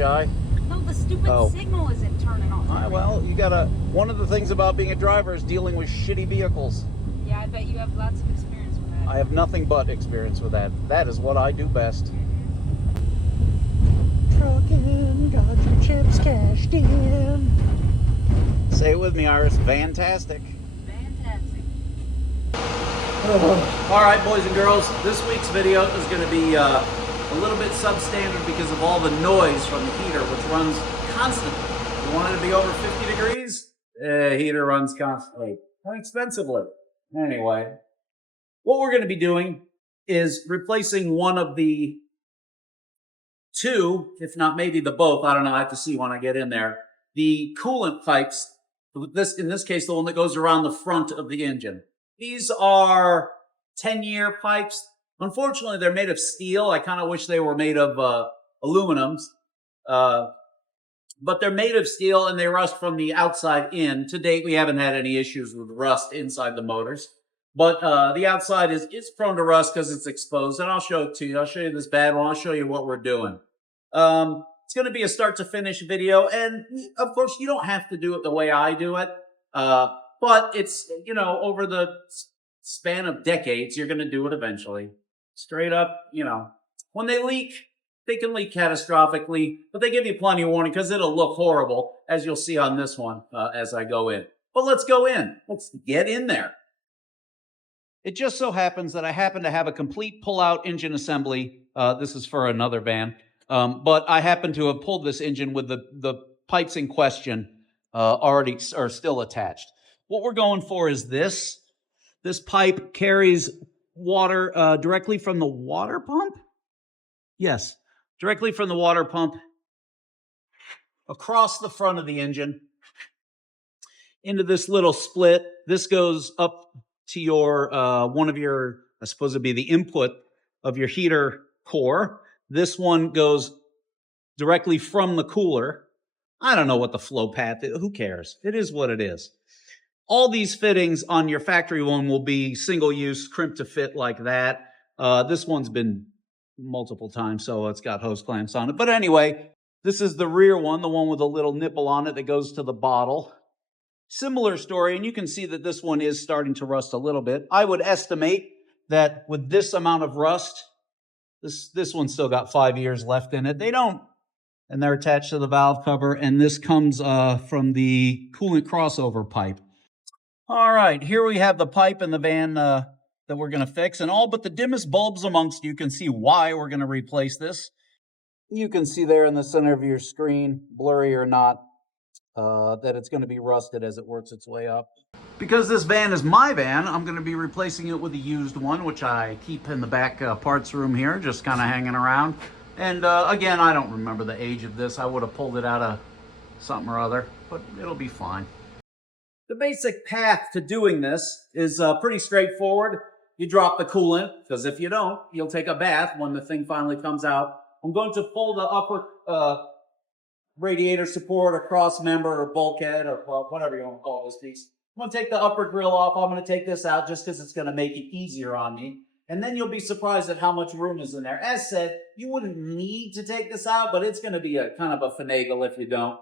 shy? No, the stupid signal isn't turning on. Well, you gotta. One of the things about being a driver is dealing with shitty vehicles. Yeah, I bet you have lots of experience with that. I have nothing but experience with that. That is what I do best. Trucking, got your chips cashed in. Say it with me, Iris. Fantastic. Fantastic. All right, boys and girls. This week's video is going to be a little bit substandard because of all the noise from the heater, which runs constantly. You want it to be over 50 degrees? Heater runs constantly. Inexpensively. Anyway, what we're going to be doing is replacing one of the two, if not maybe the both, I don't know, I have to see when I get in there, the coolant pipes, in this case, the one that goes around the front of the engine. These are 10-year pipes. Unfortunately, they're made of steel. I kind of wish they were made of aluminums. But they're made of steel and they rust from the outside in. To date, we haven't had any issues with rust inside the motors. But the outside is prone to rust because it's exposed. And I'll show it to you. I'll show you this bad one. I'll show you what we're doing. It's going to be a start to finish video. And of course, you don't have to do it the way I do it. But it's, you know, over the span of decades, you're going to do it eventually. Straight up, you know, when they leak, they can leak catastrophically, but they give you plenty of warning because it'll look horrible, as you'll see on this one as I go in. But let's go in. Let's get in there. It just so happens that I happen to have a complete pull-out engine assembly. This is for another van. But I happen to have pulled this engine with the pipes in question already are still attached. What we're going for is this. This pipe carries water directly from the water pump? Yes, directly from the water pump across the front of the engine into this little split. This goes up to your one of your, I suppose it'd be the input of your heater core. This one goes directly from the cooler. I don't know what the flow path is. Who cares? It is what it is. All these fittings on your factory one will be single use, crimp to fit like that. This one's been multiple times, so it's got hose clamps on it. But anyway, this is the rear one, the one with a little nipple on it that goes to the bottle. Similar story, and you can see that this one is starting to rust a little bit. I would estimate that with this amount of rust, this one's still got 5 years left in it. They don't, and they're attached to the valve cover, and this comes from the coolant crossover pipe. All right, here we have the pipe in the van that we're going to fix, and all but the dimmest bulbs amongst you can see why we're going to replace this. You can see there in the center of your screen, blurry or not, that it's going to be rusted as it works its way up. Because this van is my van, I'm going to be replacing it with a used one, which I keep in the back parts room here, just kind of hanging around. And again, I don't remember the age of this. I would have pulled it out of something or other, but it'll be fine. The basic path to doing this is pretty straightforward. You drop the coolant, because if you don't, you'll take a bath when the thing finally comes out. I'm going to pull the upper radiator support or cross member or bulkhead or whatever you want to call this piece. I'm going to take the upper grill off. I'm going to take this out just because it's going to make it easier on me. And then you'll be surprised at how much room is in there. As said, you wouldn't need to take this out, but it's going to be a kind of a finagle if you don't.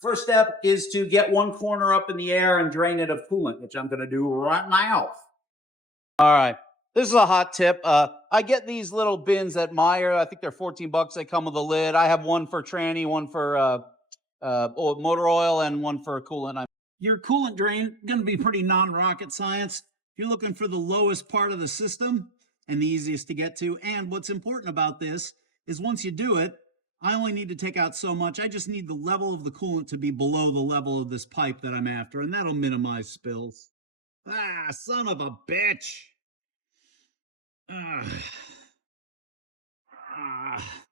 First step is to get one corner up in the air and drain it of coolant, which I'm going to do right now. All right. This is a hot tip. I get these little bins at Meijer. I think they're 14 bucks. They come with a lid. I have one for tranny, one for motor oil, and one for coolant. Your coolant drain is going to be pretty non-rocket science. You're looking for the lowest part of the system and the easiest to get to. And what's important about this is once you do it, I only need to take out so much. I just need the level of the coolant to be below the level of this pipe that I'm after, and that'll minimize spills. Ah, son of a bitch.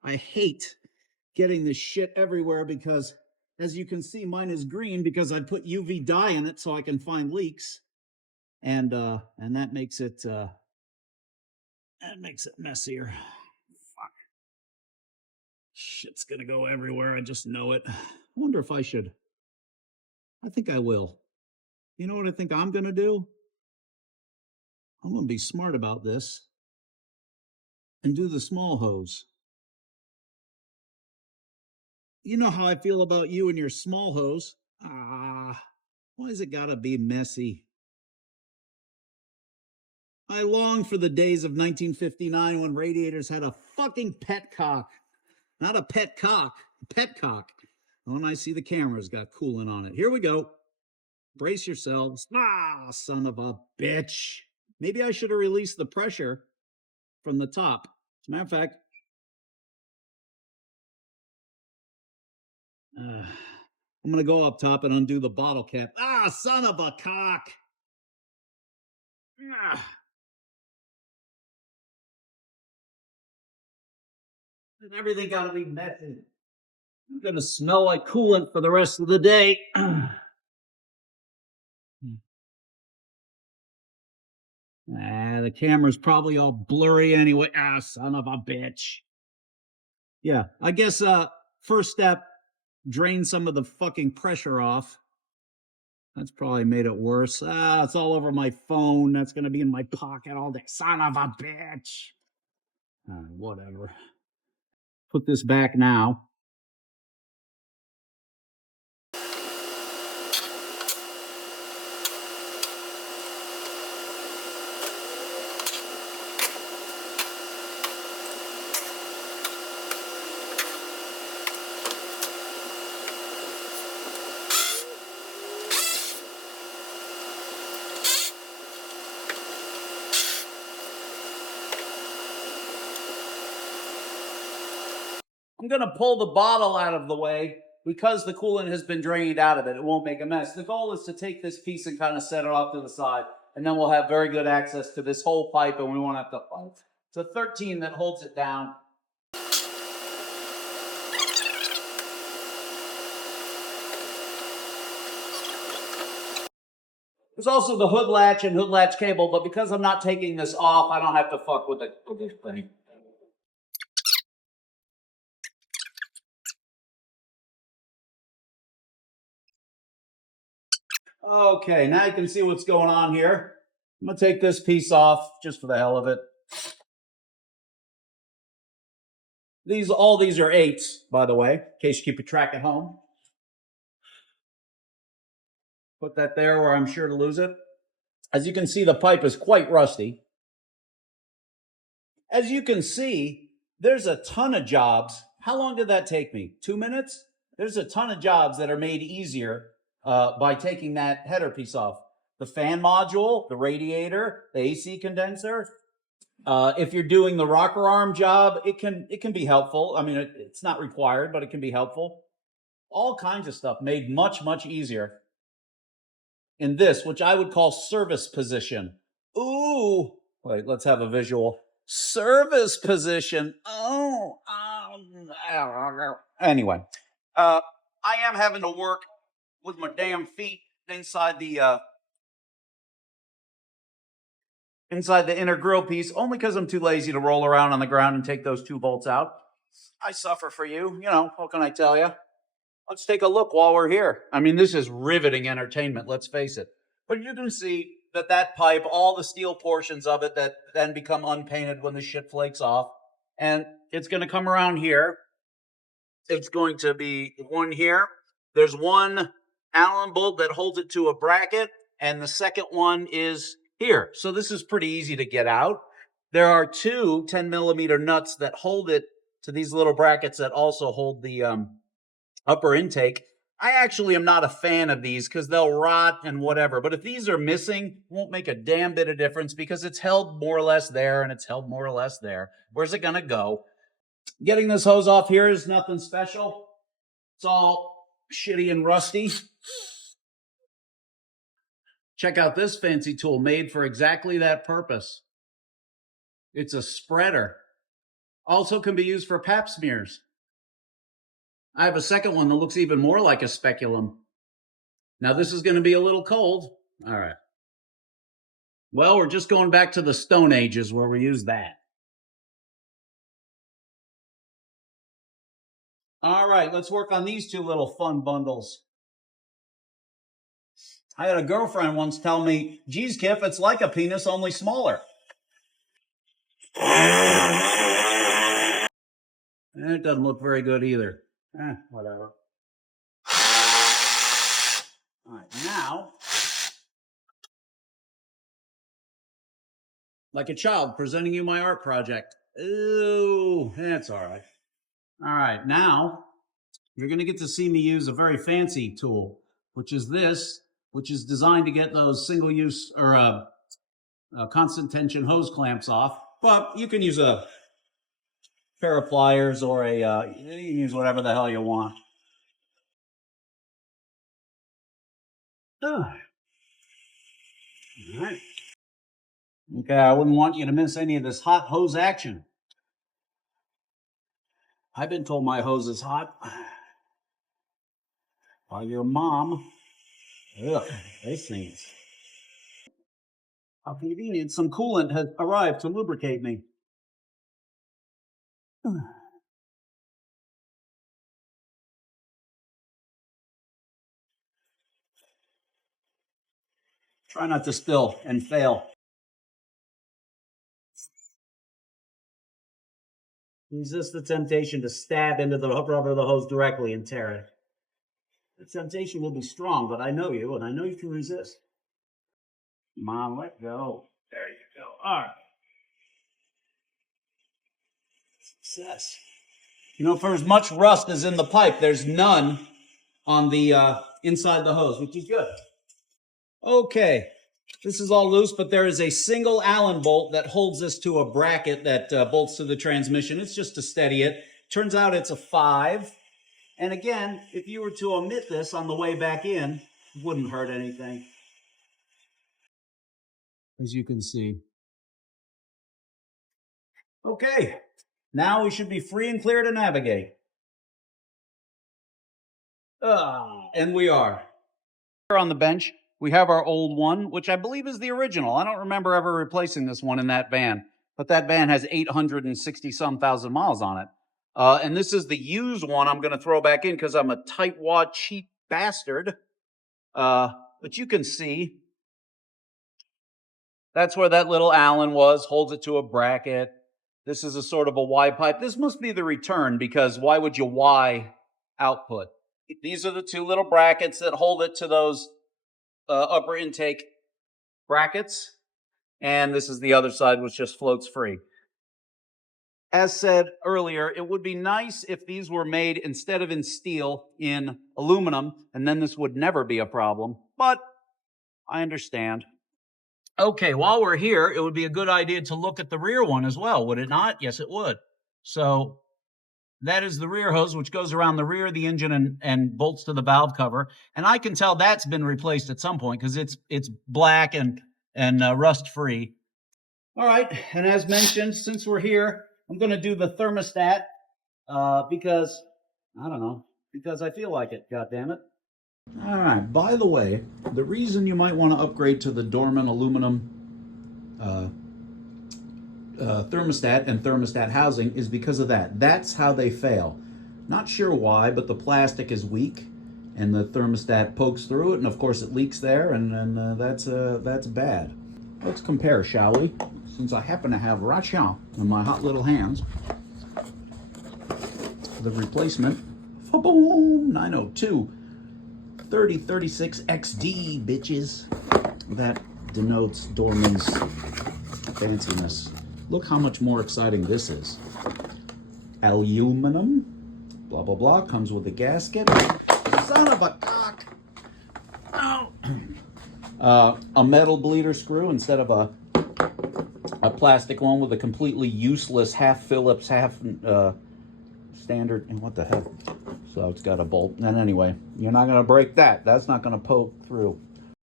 I hate getting this shit everywhere because, as you can see, mine is green because I put UV dye in it so I can find leaks. And that makes it messier. Fuck. Shit's gonna go everywhere. I just know it. I wonder if I should. I think I will. You know what I think I'm gonna do? I'm gonna be smart about this and do the small hose. You know how I feel about you and your small hose. Ah, why has it gotta be messy? I long for the days of 1959 when radiators had a fucking petcock. Not a pet cock, a petcock. Oh, and I see the camera's got coolant on it. Here we go. Brace yourselves. Ah, son of a bitch. Maybe I should have released the pressure from the top. As a matter of fact, I'm going to go up top and undo the bottle cap. Ah, son of a cock. Ah. And everything got to be messy. I'm going to smell like coolant for the rest of the day. The camera's probably all blurry anyway. Ah, son of a bitch. Yeah, I guess first step, drain some of the fucking pressure off. That's probably made it worse. Ah, it's all over my phone. That's going to be in my pocket all day. Son of a bitch. Whatever. Put this back now. I'm going to pull the bottle out of the way because the coolant has been drained out of it. It won't make a mess. The goal is to take this piece and kind of set it off to the side, and then we'll have very good access to this whole pipe, and we won't have to fight. It's a 13 that holds it down. There's also the hood latch and hood latch cable, but because I'm not taking this off, I don't have to fuck with this thing. Okay, now you can see what's going on here. I'm gonna take this piece off just for the hell of it. All these are 8s, by the way, in case you keep a track at home. Put that there where I'm sure to lose it. As you can see, the pipe is quite rusty. As you can see, there's a ton of jobs. How long did that take me? 2 minutes? There's a ton of jobs that are made easier by taking that header piece off. The fan module, the radiator, the AC condenser. If you're doing the rocker arm job, it can be helpful. I mean, it's not required, but it can be helpful. All kinds of stuff made much, much easier in this, which I would call service position. Ooh, wait, let's have a visual. Service position. Anyway, I am having to work with my damn feet inside the inner grill piece, only because I'm too lazy to roll around on the ground and take those 2 bolts out. I suffer for you. You know, what can I tell you? Let's take a look while we're here. I mean, this is riveting entertainment, let's face it. But you can see that pipe, all the steel portions of it that then become unpainted when the shit flakes off. And it's going to come around here. It's going to be one here. There's one Allen bolt that holds it to a bracket, and the second one is here. So this is pretty easy to get out. There are 2 10-millimeter nuts that hold it to these little brackets that also hold the upper intake. I actually am not a fan of these because they'll rot and whatever. But if these are missing, it won't make a damn bit of difference because it's held more or less there and it's held more or less there. Where's it going to go? Getting this hose off here is nothing special. It's all shitty and rusty. Check out this fancy tool made for exactly that purpose. It's a spreader. Also can be used for pap smears. I have a second one that looks even more like a speculum. Now this is going to be a little cold. All right. Well, we're just going back to the Stone Ages where we use that. All right, let's work on these 2 little fun bundles. I had a girlfriend once tell me, geez, Kip, it's like a penis, only smaller. It doesn't look very good either. Whatever. All right, now, like a child presenting you my art project. Ooh, that's all right. All right, now you're going to get to see me use a very fancy tool, which is this, which is designed to get those single-use or constant tension hose clamps off. But you can use a pair of pliers or a you can use whatever the hell you want. All right. Okay, I wouldn't want you to miss any of this hot hose action. I've been told my hose is hot by your mom. Ugh, these things. How convenient. Some coolant has arrived to lubricate me. Try not to spill and fail. Resist the temptation to stab into the rubber of the hose directly and tear it. The temptation will be strong, but I know you, and I know you can resist. Mom, let go. There you go. All right. Success. You know, for as much rust as in the pipe, there's none on the inside the hose, which is good. Okay. This is all loose, but there is a single Allen bolt that holds this to a bracket that bolts to the transmission. It's just to steady it. Turns out it's a 5. And again, if you were to omit this on the way back in, it wouldn't hurt anything. As you can see. Okay, now we should be free and clear to navigate. And we are. Here on the bench, we have our old one, which I believe is the original. I don't remember ever replacing this one in that van, but that van has 860-some thousand miles on it. And this is the used one I'm going to throw back in because I'm a tightwad cheap bastard. But you can see that's where that little Allen was, holds it to a bracket. This is a sort of a Y pipe. This must be the return because why would you Y output? These are the two little brackets that hold it to those upper intake brackets. And this is the other side, which just floats free. As said earlier, it would be nice if these were made instead of in steel, in aluminum, and then this would never be a problem. But I understand. Okay, while we're here, it would be a good idea to look at the rear one as well, would it not? Yes, it would. So that is the rear hose, which goes around the rear of the engine and bolts to the valve cover. And I can tell that's been replaced at some point because it's black and rust-free. All right, and as mentioned, since we're here, I'm going to do the thermostat because, I don't know, because I feel like it, goddammit. All right, by the way, the reason you might want to upgrade to the Dorman aluminum thermostat and thermostat housing is because of that. That's how they fail. Not sure why, but the plastic is weak and the thermostat pokes through it, and of course it leaks there, and that's bad. Let's compare, shall we? Since I happen to have ration in my hot little hands. The replacement, boom, 902. 3036 XD, bitches. That denotes Dorman's fanciness. Look how much more exciting this is. Aluminum, blah, blah, blah, comes with a gasket. Son of a cock. Oh. A metal bleeder screw instead of a plastic one with a completely useless half Phillips, half standard. And what the heck? So it's got a bolt. And anyway, you're not going to break that. That's not going to poke through.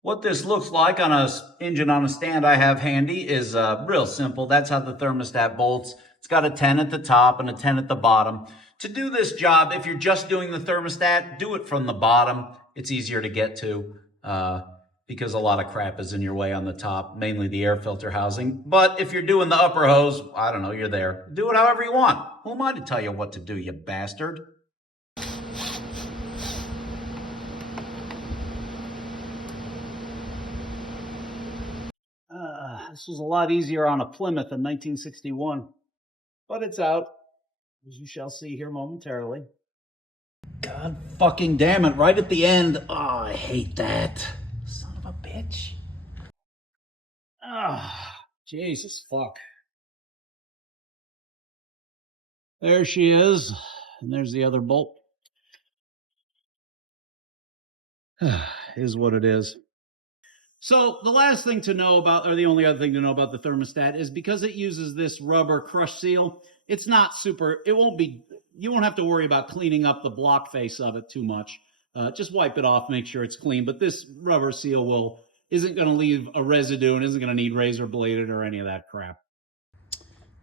What this looks like on an engine on a stand I have handy is real simple. That's how the thermostat bolts. It's got a 10 at the top and a 10 at the bottom. To do this job, if you're just doing the thermostat, do it from the bottom. It's easier to get to because a lot of crap is in your way on the top, mainly the air filter housing. But if you're doing the upper hose, I don't know, you're there. Do it however you want. Who am I to tell you what to do, you bastard? This was a lot easier on a Plymouth in 1961, but it's out, as you shall see here momentarily. God fucking damn it, right at the end. Oh, I hate that. Son of a bitch. Ah, Jesus fuck. There she is. And there's the other bolt. Is what it is. So the last thing to know about, or the only other thing to know about the thermostat is because it uses this rubber crush seal, it's not super, it won't be, you won't have to worry about cleaning up the block face of it too much. Just wipe it off, make sure it's clean. But this rubber seal isn't going to leave a residue and isn't going to need razor bladed or any of that crap.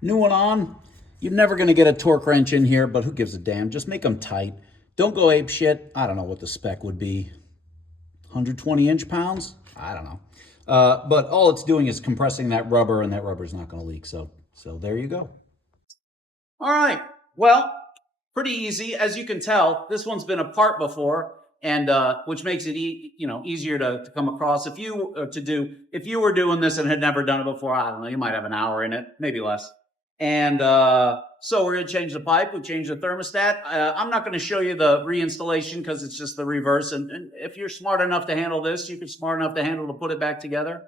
New one on. You're never going to get a torque wrench in here, but who gives a damn? Just make them tight. Don't go ape shit. I don't know what the spec would be. 120 inch-pounds? I don't know. But all it's doing is compressing that rubber, and that rubber's not going to leak. So there you go. All right. Well, pretty easy. As you can tell, this one's been apart before, and which makes it easier to come across. If you were doing this and had never done it before, I don't know, you might have an hour in it, maybe less. And so we're going to change the pipe. We change the thermostat. I'm not going to show you the reinstallation because it's just the reverse. And if you're smart enough to handle this, you're smart enough to handle to put it back together.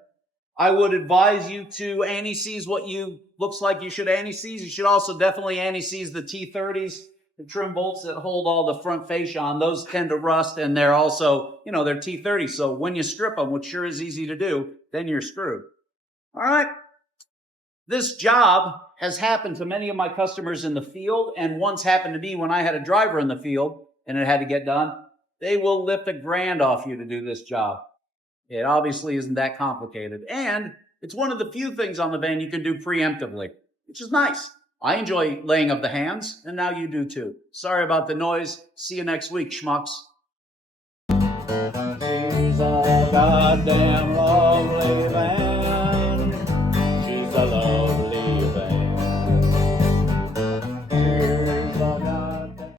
I would advise you to anti-seize what looks like you should anti-seize. You should also definitely anti-seize the T30s, the trim bolts that hold all the front fascia on. Those tend to rust, and they're also, they're T30s. So when you strip them, which sure is easy to do, then you're screwed. All right. This job has happened to many of my customers in the field, and once happened to me when I had a driver in the field and it had to get done. They will lift $1,000 off you to do this job. It obviously isn't that complicated, and it's one of the few things on the van you can do preemptively, which is nice. I enjoy laying of the hands, and now you do too. Sorry about the noise. See you next week, schmucks. She's a goddamn lovely van.